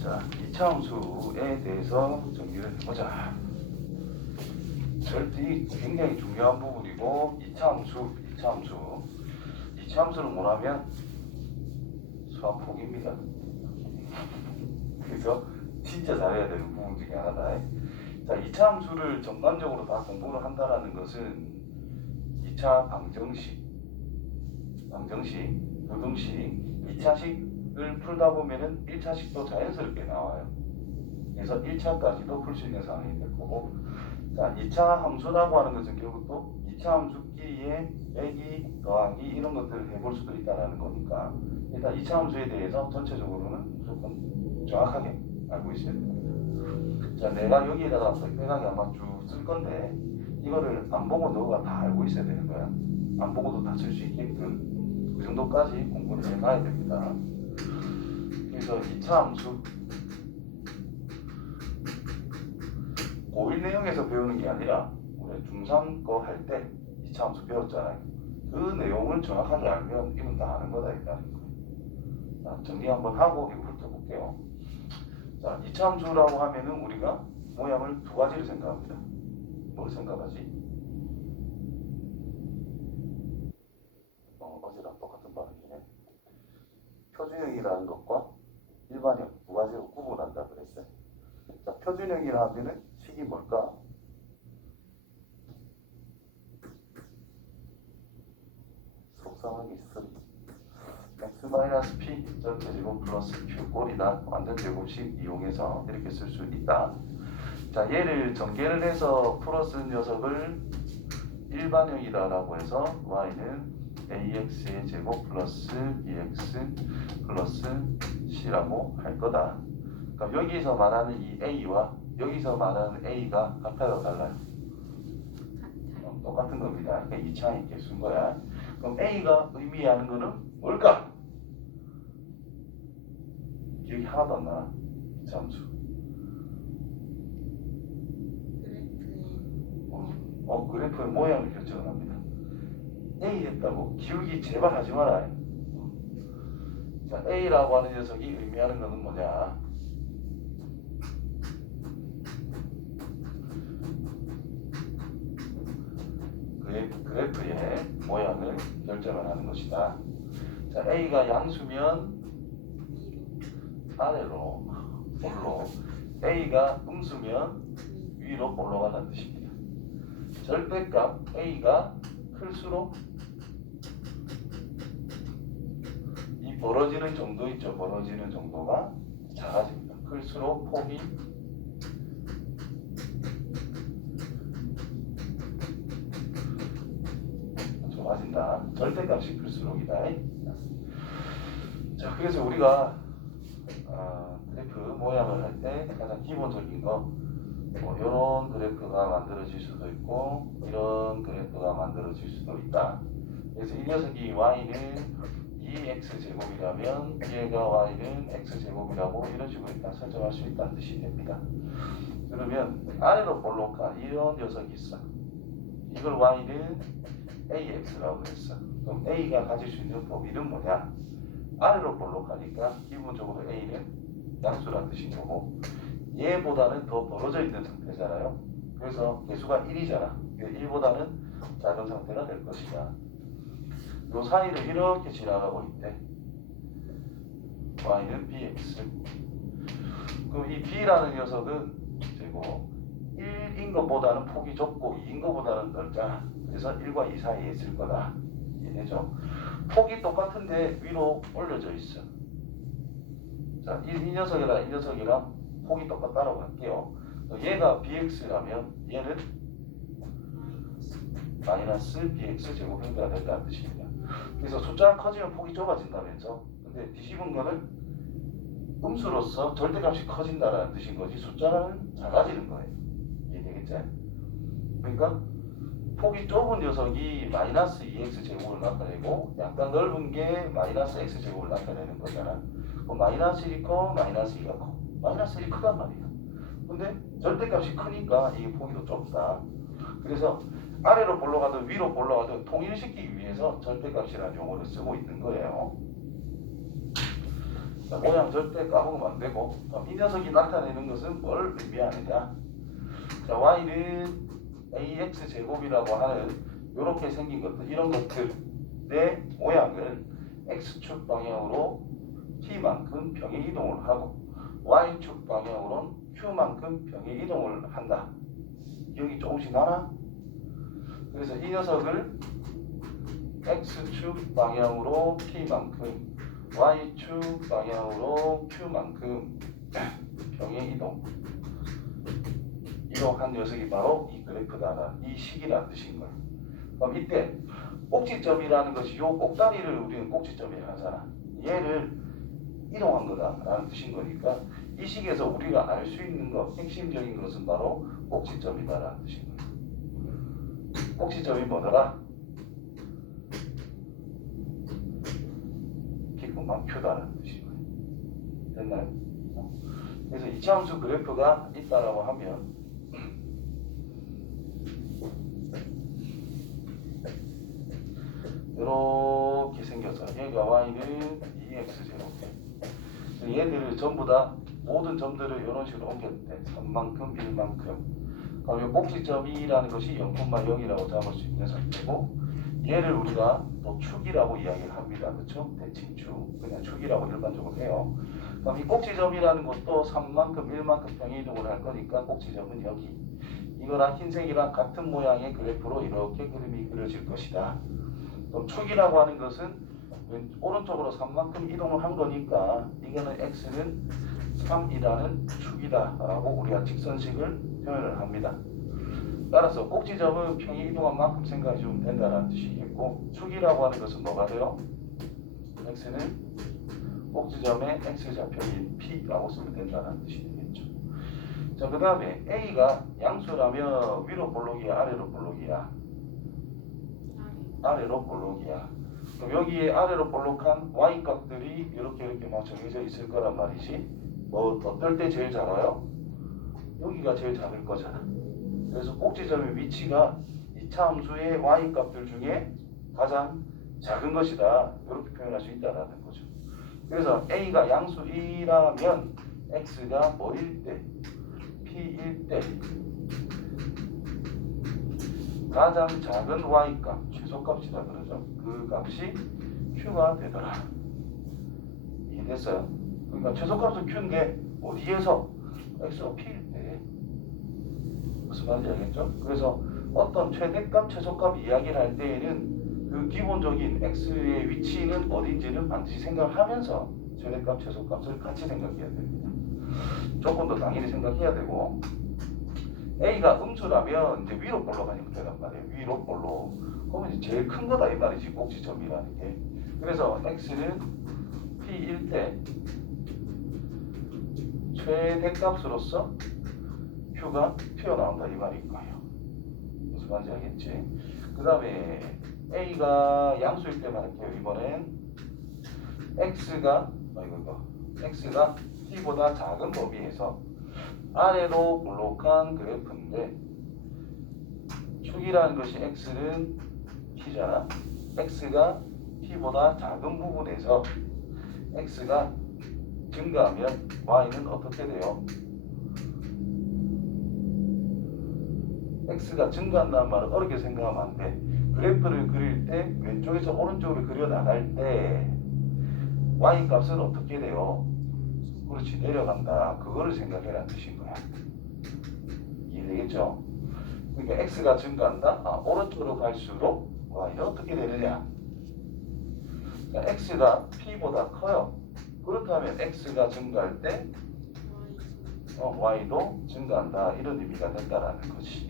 자, 이차함수에 대해서 정리를 해보자. 절대 굉장히 중요한 부분이고, 이차함수를 못하면 수학 포기입니다. 그래서 진짜 잘해야 되는 부분 중에 하나다. 자, 이차함수를 전반적으로 다 공부를 한다는 것은 2차 방정식, 부등식, 2차식을 풀다 보면은 1차식도 자연스럽게 나와요. 그래서 1차까지도 풀 수 있는 상황이 될 거고, 자, 2차 함수라고 하는 것은 결국 또 2차 함수끼리에 빼기, 더하기 이런 것들을 해볼 수도 있다는 거니까 일단 2차 함수에 대해서 전체적으로는 조금 정확하게 알고 있어야 됩니다. 자, 내가 여기에다가 빼가기 아마 쭉 쓸 건데 이거를 안 보고 너가 다 알고 있어야 되는 거야. 안 보고도 다 쓸 수 있게끔 그 정도까지 공부를 해놔야 됩니다. 그래서 2차 함수 고1 내용에서 배우는 게 아니라 우리 중3 거 할 때 2차 함수 배웠잖아요. 그 내용을 정확하게 알면 이건 다 아는 거다 일단. 자, 정리 한번 하고 이거 훑어볼게요. 자, 2차 함수라고 하면은 우리가 모양을 두 가지를 생각합니다. 뭘 생각하지? 어제랑 똑같은 발음이네. 표준형이라는 것과 일반형 두 가지로 구분한다 그랬어요. 자, 표준형이라 하면은 식이 뭘까? 속상하기 쓰리. x 마이너스 p 전체제곱 플러스 q 꼴이다. 완전 제곱식 이용해서 이렇게 쓸 수 있다. 자, 얘를 전개를 해서 풀어 쓴 녀석을 일반형이다라고 해서 y는 ax의 제곱 플러스 bx 플러스 c라고 할 거다. 그러니까 여기서 말하는 이 a와 여기서 말하는 a가 같아요, 달라요? 똑같은 겁니다. 그러니까 2차 있게 쓴 거야. 그럼 a가 의미하는 거는 뭘까? 기억이 하나도 안 나. 함수. 그래프의 모양을 결정을 합니다. A 했다고 기울기 제발 하지 마라. 자, A라고 하는 녀석이 의미하는 것은 뭐냐? 그래프의 모양을 결정을 하는 것이다. 자, A가 양수면 아래로 볼로, A가 음수면 위로 볼로 가는 뜻입니다. 절대값 A가 클수록 이 벌어지는 정도 있죠. 벌어지는 정도가 작아집니다. 클수록 폭이 좁아진다. 절대값이 클수록이다. 자, 그래서 우리가 그래프 모양을 할 때 가장 기본적인 거 이런 그래프가 만들어질 수도 있고 이런 그래프가 만들어질 수도 있다. 그래서 이 녀석이 y는 2x제곱이라면 얘가 y는 x제곱이라고 이런 식으로 일단 설정할 수 있다는 뜻이 됩니다. 그러면 아래로 볼록한 이런 녀석이 있어. 이걸 y는 ax라고 했어. 그럼 a가 가질 수 있는 범위는 뭐냐? 아래로 볼록하니까 기본적으로 a는 양수라는 뜻인 거고 얘보다는 더 벌어져 있는 상태잖아요. 그래서 개수가 1이잖아. 1보다는 작은 상태가 될 것이다. 요 사이를 이렇게 지나가고 있대. y는 bx. 그럼 이 b라는 녀석은 되고 1인 것보다는 폭이 좁고 2인 것보다는 넓잖아. 그래서 1과 2 사이에 있을 거다. 이해되죠? 폭이 똑같은데 위로 올려져 있어. 자, 이 녀석이랑 이 녀석이랑 폭이 똑같다라고 할게요. 얘가 bx라면 얘는 마이너스 bx 제곱 형태가 된다는 뜻입니다. 그래서 숫자가 커지면 폭이 좁아진다면서. 근데 뒤집은 거는 음수로서 절대값이 커진다는 뜻인 거지 숫자는 작아지는 거예요. 이해되겠지? 그러니까 폭이 좁은 녀석이 마이너스 2x 제곱을 나타내고 약간 넓은 게 마이너스 x 제곱을 나타내는 거잖아. 그럼 마이너스 1이 커, 마이너스 2가 커. 마이너스 1이 크단 말이야. 근데 절대값이 크니까 이게 폭이 더 좁다. 그래서 아래로 볼러가든 위로 볼러가든 통일시키기 위해서 절대값이라는 용어를 쓰고 있는 거예요. 자, 모양 절대 까먹으면 안 되고, 이 녀석이 나타내는 것은 뭘 의미하느냐? 자, y는 ax 제곱이라고 하는 이렇게 생긴 것들, 이런 것들의 모양을 x축 방향으로 t만큼 평행 이동을 하고 y축 방향으로는 q만큼 평행 이동을 한다. 여기 조금씩 나나? 그래서 이 녀석을 x축 방향으로 t만큼 y축 방향으로 q만큼 평행 이동한 녀석이 바로 이 그래프다라는 이 식이라는 뜻인 거예요. 그럼 이때 꼭지점이라는 것이 요 꼭다리를 우리는 꼭지점이라 하잖아. 얘를 이동한 거다라는 뜻인 거니까 이 식에서 우리가 알 수 있는 것, 핵심적인 것은 바로 꼭지점이다라는 뜻인 거예요. 꼭지점이 뭐더라? 기kum만 Q다라는 뜻이고요. 됐나요? 그래서 이차함수 그래프가 있다라고 하면 이렇게 생겨서 얘가 y는 2x제곱. 얘들을 전부 다 모든 점들을 이런 식으로 옮겼을 때 3만큼 1만큼. 그럼 이 꼭지점이라는 것이 0,0이라고 잡을 수 있는 상태고 얘를 우리가 또 축이라고 이야기를 합니다. 그렇죠? 대칭축. 그냥 축이라고 일반적으로 해요. 그럼 이 꼭지점이라는 것도 3만큼 1만큼 평행 이동을 할 거니까 꼭지점은 여기. 이거랑 흰색이랑 같은 모양의 그래프로 이렇게 그림이 그려질 것이다. 그럼 축이라고 하는 것은 오른쪽으로 3만큼 이동을 한 거니까 이거는 x는 3이라는 축이다 라고 우리가 직선식을 표현을 합니다. 따라서 꼭지점은 평행 이동한 만큼 생각해 주면 된다는 뜻이겠고 축이라고 하는 것은 뭐가 돼요? x는 꼭지점의 x좌표인 p라고 쓰면 된다는 뜻이 되겠죠. 자, 그 다음에 a가 양수라면 위로 볼록이야 아래로 볼록이야? 아래로 볼록이야. 그럼 여기에 아래로 볼록한 y값들이 이렇게 막 정해져 있을 거란 말이지. 뭐 어떨 때 제일 작아요? 여기가 제일 작을 거잖아. 그래서 꼭지점의 위치가 이차 함수의 y값들 중에 가장 작은 것이다. 이렇게 표현할 수 있다는 거죠. 그래서 a가 양수이라면 x가 뭐일 때? p일 때 가장 작은 y값, 최소값이다 그러죠. 그 값이 q가 되더라. 이해됐어요? 그러니까 최소값은 q인데 어디에서? x가 p일 때. 무슨 말인지 알겠죠? 그래서 어떤 최대값, 최소값 이야기를 할 때에는 그 기본적인 x의 위치는 어딘지는 반드시 생각하면서 최대값, 최소값을 같이 생각해야 됩니다. 조건도 당연히 생각해야 되고 a가 음수라면 이제 위로 볼록한 형태란 말이에요. 위로 볼록. 그러면 이제 제일 큰 거다 이 말이지 꼭지점이라는 게. 그래서 x는 p일 때 최대값으로서 q가 튀어나온다 이 말일 거예요. 무슨 말인지 알겠지? 그 다음에 a가 양수일 때만 할게요. 이번엔 x가 x가 t보다 작은 범위에서 아래로 볼록한 그래프인데 축이라는 것이 x는 t잖아. x가 t보다 작은 부분에서 x가 증가하면 y는 어떻게 돼요? x가 증가한다는 말은 어렵게 생각하면 안 돼. 그래프를 그릴 때 왼쪽에서 오른쪽으로 그려 나갈 때 y 값은 어떻게 돼요? 그렇지, 내려간다. 그거를 생각해라는 뜻인 거야. 이해되겠죠? 그러니까 x가 증가한다. 오른쪽으로 갈수록 y는 어떻게 되느냐? 그러니까 x가 p보다 커요. 그렇다면 x가 증가할 때 y도 증가한다. 이런 의미가 된다라는 거지.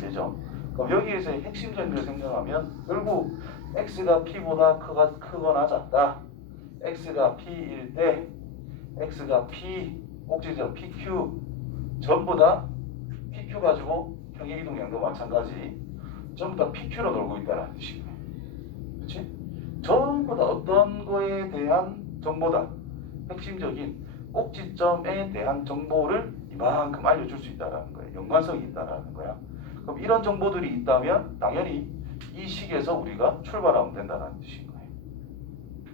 되죠? 그럼 여기에서의 핵심적인 걸 생각하면 결국 x가 p보다 크거나 작다. x가 p일 때 x가 p, 꼭지점 pq 전부 다 pq 가지고 평행이동량도 마찬가지 전부 다 pq로 놀고 있다는 뜻이에요. 그렇지? 전부 다 어떤 거에 대한 정보다 핵심적인 꼭지점에 대한 정보를 이만큼 알려줄 수 있다는 거예요. 연관성이 있다는 거야. 그럼 이런 정보들이 있다면 당연히 이 식에서 우리가 출발하면 된다는 뜻인 거예요.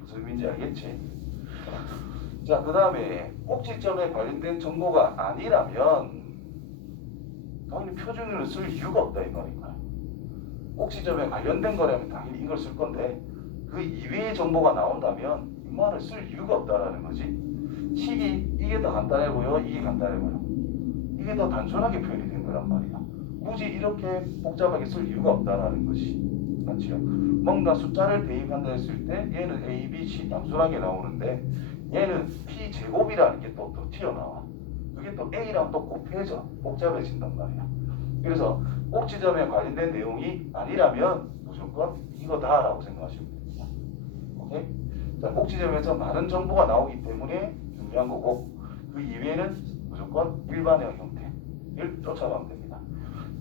무슨 의미인지 알겠지? 자, 그 다음에 꼭지점에 관련된 정보가 아니라면 당연히 표준어를 쓸 이유가 없다 이 말인가요. 꼭지점에 관련된 거라면 당연히 이걸 쓸 건데 그 이외의 정보가 나온다면 이 말을 쓸 이유가 없다라는 거지. 식이 이게 더 간단해 보여, 이게 간단해 보여. 이게 더 단순하게 표현이 된 거란 말이야. 굳이 이렇게 복잡하게 쓸 이유가 없다라는 것이 맞지요. 뭔가 숫자를 대입한다 했을 때 얘는 A, B, C 단순하게 나오는데 얘는 P 제곱이라는 게 또 튀어나와. 그게 또 A랑 또 곱해져 복잡해진단 말이야. 그래서 꼭지점에 관련된 내용이 아니라면 무조건 이거다라고 생각하시면 됩니다. 오케이? 자, 꼭지점에서 많은 정보가 나오기 때문에 중요한 거고 그 이외에는 무조건 일반형 형태를 쫓아가면 됩니다.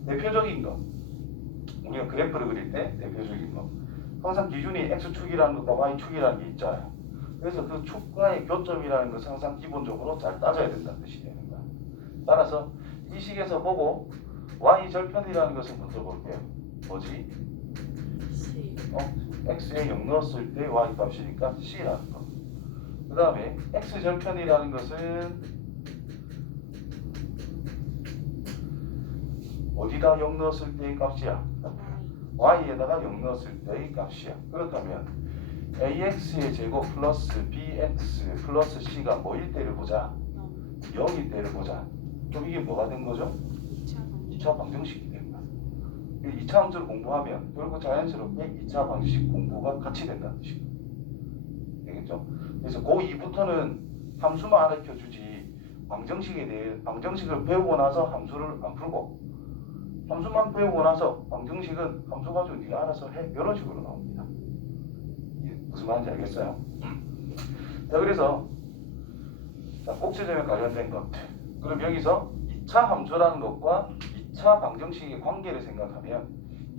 대표적인 거 우리가 그래프를 그릴 때 대표적인 거 항상 기준이 X축이라는 것과 Y축이라는 게 있잖아요. 그래서 그 축과의 교점이라는 것은 항상 기본적으로 잘 따져야 된다는 뜻이 되는 거야. 따라서 이 식에서 보고 Y 절편이라는 것을 먼저 볼게요. 뭐지? X에 0 넣었을 때 Y 값이니까 C라는 거. 그 다음에 X 절편이라는 것은 어디다 0 넣었을 때의 값이야? Y에다가 0 넣었을 때의 값이야. 그렇다면 AX의 제곱 플러스 BX 플러스 C가 뭐일 때를 보자. 0일 때를 보자. 그럼 이게 뭐가 된 거죠? 2차 방정식이 된 거야. 2차 함수를 공부하면 결국 자연스럽게 2차 방정식 공부가 같이 된다는 뜻이고. 되겠죠? 그래서 고2부터는 함수만 가르쳐주지 방정식에 대해 방정식을 배우고 나서 함수를 안 풀고 함수만 배우고 나서 방정식은 함수 가지고 네가 알아서 해. 이런 식으로 나옵니다. 무슨 말인지 알겠어요? 자, 그래서 자, 꼭지점에 관련된 것. 그럼 여기서 2차 함수라는 것과 2차 방정식의 관계를 생각하면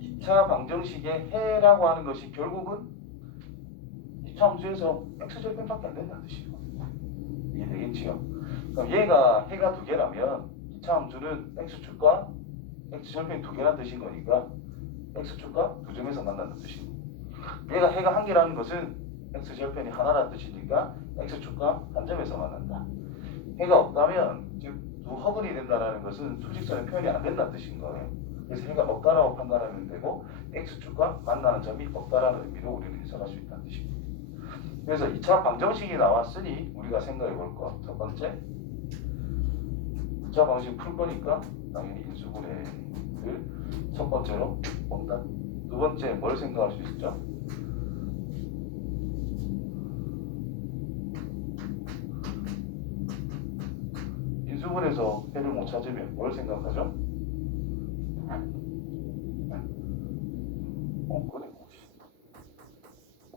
2차 방정식의 해라고 하는 것이 결국은 2차 함수에서 x절편밖에 안 된다는 뜻이거든요. 이해되겠지요? 그럼 얘가 해가 두 개라면 2차 함수는 x축과 x절편이 두 개라는 뜻인 거니까 x축과 두 점에서 만난다는 뜻이고 얘가 해가 한 개라는 것은 x절편이 하나라는 뜻이니까 x축과 한 점에서 만난다. 해가 없다면 즉 두 허근이 된다는 것은 수직선의 표현이 안 된다는 뜻인 거예요. 그래서 해가 없다라고 판단하면 되고 x축과 만나는 점이 없다라는 의미로 우리는 해석할 수 있다는 뜻입니다. 그래서 2차 방정식이 나왔으니 우리가 생각해 볼 거 첫 번째 2차 방정식 풀 거니까 당연히 인수분해를 첫 번째로 본다. 두 번째 뭘 생각할 수 있죠? 인수분해에서 해를 못 찾으면 뭘 생각하죠? 그래.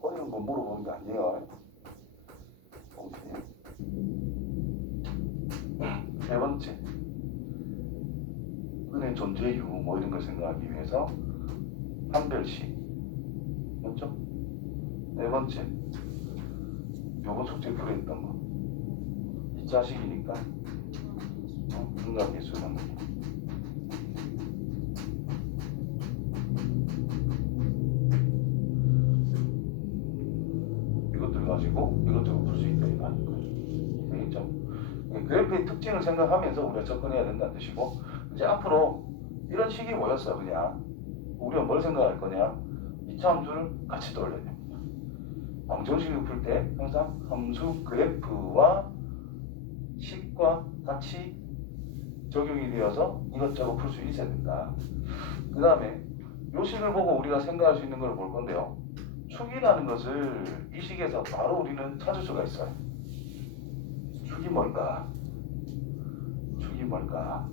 어려운 거 물어보는 게 아니에요. 오케이. 세 번째. 은의 존재 이유 뭐 이런 걸 생각하기 위해서 판별식. 맞죠? 네 번째. 요번 숙제 풀어했던 거. 2차식이니까 분각계수라는 거. 이것들 가지고 이것저것 풀 수 있다 이 말인 거예요. 되겠죠? 그래프의 특징을 생각하면서 우리가 접근해야 된다는 뜻이고 이제 앞으로 이런 식이 뭐였어 그냥 우리가 뭘 생각할 거냐 2차 함수를 같이 떠올려야 됩니다. 방정식을 풀 때 항상 함수 그래프와 식과 같이 적용이 되어서 이것저것 풀 수 있어야 된다. 그 다음에 요 식을 보고 우리가 생각할 수 있는 걸 볼 건데요. 축이라는 것을 이 식에서 바로 우리는 찾을 수가 있어요. 축이 뭘까? 축이 뭘까?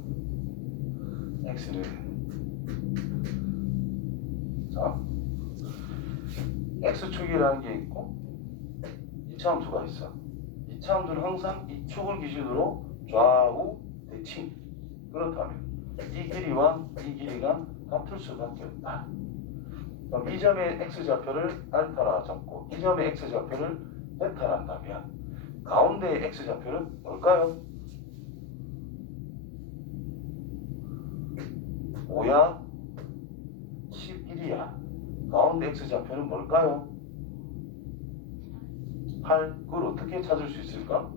x는 자 x축이라는 게 있고 2차 함수가 있어. 2차 함수는 항상 이 축을 기준으로 좌우 대칭. 그렇다면 이 길이와 이 길이가 같을 수밖에 없다. 그럼 이 점의 x좌표를 알파라 잡고 이 점의 x좌표를 베타라 한다면 가운데의 x좌표는 뭘까요? 5야 11이야. 가운데 x좌표는 뭘까요? 8. 그걸 어떻게 찾을 수 있을까?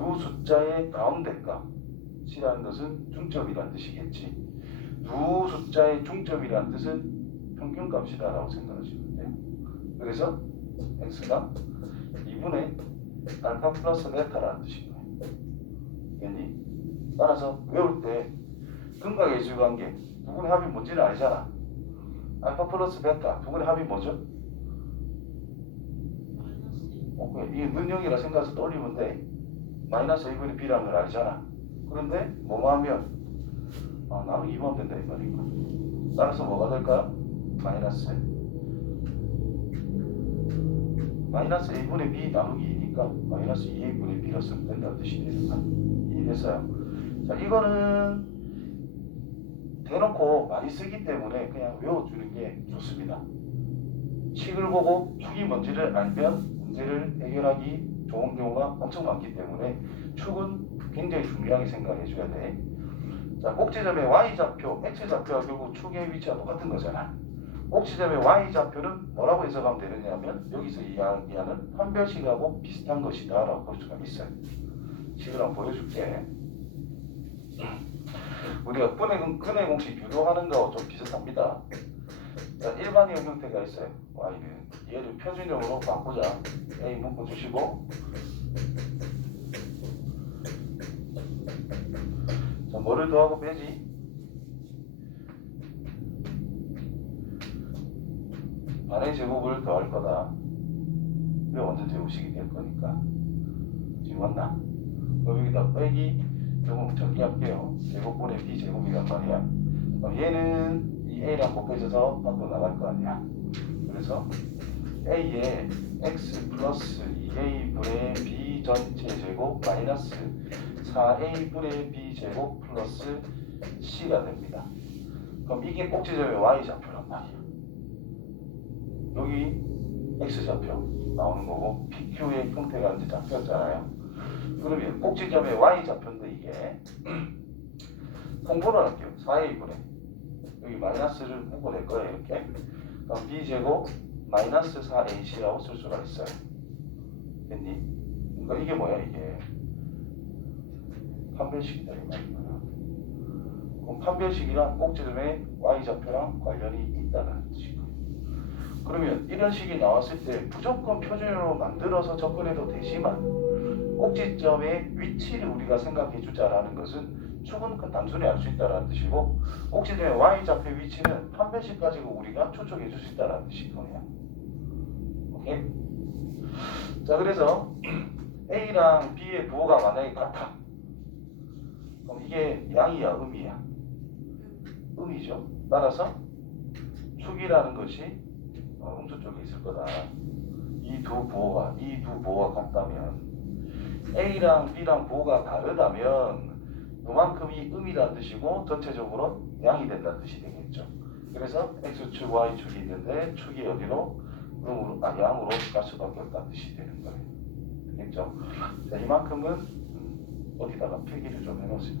두 숫자의 가운데값 C라는 것은 중점이라는 뜻이겠지. 두 숫자의 중점이라는 뜻은 평균값이다 라고 생각하시면 돼요. 그래서 x가 2분의 알파 플러스 베타라는 뜻인 거예요. 됐니? 따라서 외울 때 근과 계수의 관계 두 분의 합이 뭔지는 알잖아. 알파 플러스 베타 두 분의 합이 뭐죠? 이게 능력이라 생각해서 떠올리면 돼. 마이너스 A분의 B라는 걸 알잖아. 그런데 뭐만 하면 나누기 2만 된다 이 말이고. 따라서 뭐가 될까? 마이너스 A분의 B 나누기 2니까 마이너스 2A분의 B라 쓰면 된다는 뜻이 되는 거야. 이해됐어요? 자, 이거는 대놓고 많이 쓰기 때문에 그냥 외워주는 게 좋습니다. 식을 보고 축이 뭔지를 알면 문제를 해결하기 좋은 경우가 엄청 많기 때문에 축은 굉장히 중요하게 생각해 줘야 돼. 자, 꼭지점의 Y좌표, X좌표와 결국 축의 위치가 똑같은 거잖아. 꼭지점의 Y좌표는 뭐라고 해석하면 되느냐면 여기서 이야기하는 판별식하고 비슷한 것이다 라고 볼 수가 있어요. 식을 한번 보여줄게. 우리가 근의 공식 유도하는 거하고 좀 비슷합니다. 자, 일반형 형태가 있어요. Y는 얘를 표준형으로 바꾸자. A 묶어주시고, 자, 뭐를 더하고 빼지? 반의 제곱을 더할 거다. 이게 완전 제곱식이 될 거니까. 지금 맞나? 그럼 여기다 빼기 조금 정리할게요. 제곱분의 B 제곱이란 말이야. 그럼 얘는 이 A랑 곱해져서 밖으로 나갈 거 아니야. 그래서 A에 X 플러스 2A분의 B 전체 제곱 마이너스 4A분의 B 제곱 플러스 C가 됩니다. 그럼 이게 꼭지점의 Y좌표란 말이야. 여기 X좌표 나오는 거고 PQ의 형태가 이제 잡혔잖아요. 그러면 꼭지점의 Y좌표인데 이게 통보를 할게요. 4A분의 여기 마이너스를 묶어낼 거예요. 이렇게. 그럼 B제곱 마이너스 4AC라고 쓸 수가 있어요. 됐니? 그러니까 이게 뭐야 이게? 판별식이다 이 말이야. 그럼 판별식이랑 꼭지점의 Y좌표랑 관련이 있다는 뜻이고. 그러면 이런 식이 나왔을 때 무조건 표준으로 만들어서 접근해도 되지만 꼭지점의 위치를 우리가 생각해 주자라는 것은 축은 단순히 알 수 있다는 뜻이고 꼭지점의 Y좌표 위치는 판별식 가지고 우리가 추측해 줄 수 있다는 뜻인 거예요. 오케이? 자, 그래서 A랑 B의 부호가 만약에 같아. 그럼 이게 양이야, 음이야? 음이죠. 따라서 축이라는 것이 음수 쪽에 있을 거다. 이 두 부호가 같다면 A랑 B랑 부호가 다르다면 그만큼이 음이라는 뜻이고 전체적으로 양이 된다는 뜻이 되겠죠. 그래서 X축, Y축이 있는데 축이 어디로? 양으로 갈 수밖에 없다는 뜻이 되는 거예요. 되겠죠? 자, 이만큼은 어디다가 필기를 좀 해놓으세요.